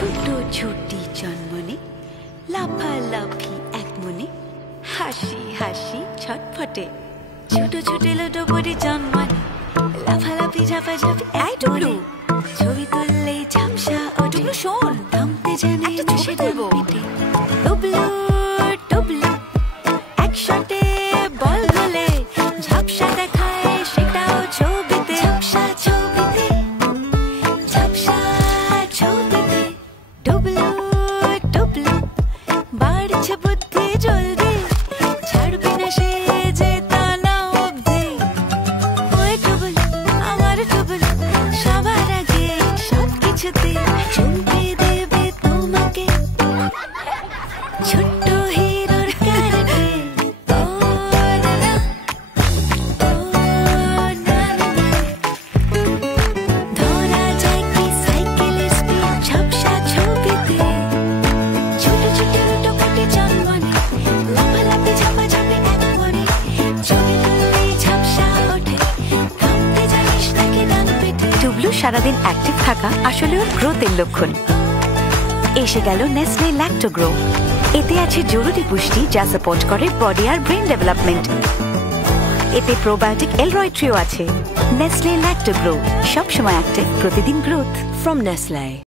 ছোট ছুটি জন্মনে লাফালাফি এক মনে হাসি হাসি ছটফটে ছোট ছোট লোটো পরি জন্মনে লাফালাফি ঝাপাঝাপি এই টুকলু ছবি তুললেই ঝাপসা ওঠে শোন থামতে জানে একটা ছবি তুলবো টুবলু টুবলু একসাথে বল গলে ঝাপসা দেখায় সেটাও ছবিতে ঝাপসা ছবিতে ঝাপসা ছবিতে টুবলু টুবলু বাড়ছে বুদ্ধি জলদি ছাড়বি না সে যে তা না অবধি ওই টুবলু আমার টুবলু সবার আগে সব কিছুতে চমকে দেবে তোমাকে ছোট্ট হিরোর ক্যারেটে ও না না ও না না ধরা যায় কি সাইকেলের স্পিড ঝাপসা ছবিতে ছোট ছোট লুটোপুটি জন্মনে লাফালাফি ঝাপাঝাপি এক মনে ছবি তুললেই ঝাপসা ওঠে থামতে জানিস নাকি ডান পেটে টুবলু সারাদিন অ্যাক্টিভ থাকা আসলে ওর গ্রোথের লক্ষণ এসে গেল নেসলে ল্যাক্টো গ্রো এতে আছে জরুরি পুষ্টি যা সাপোর্ট করে বডি আর ব্রেন ডেভেলপমেন্ট এতে প্রোবায়োটিক এলরয় ট্রিও আছে নেসলে ল্যাক্টো গ্রো সবসময় অ্যাক্টিভ প্রতিদিন গ্রোথ From Nestle.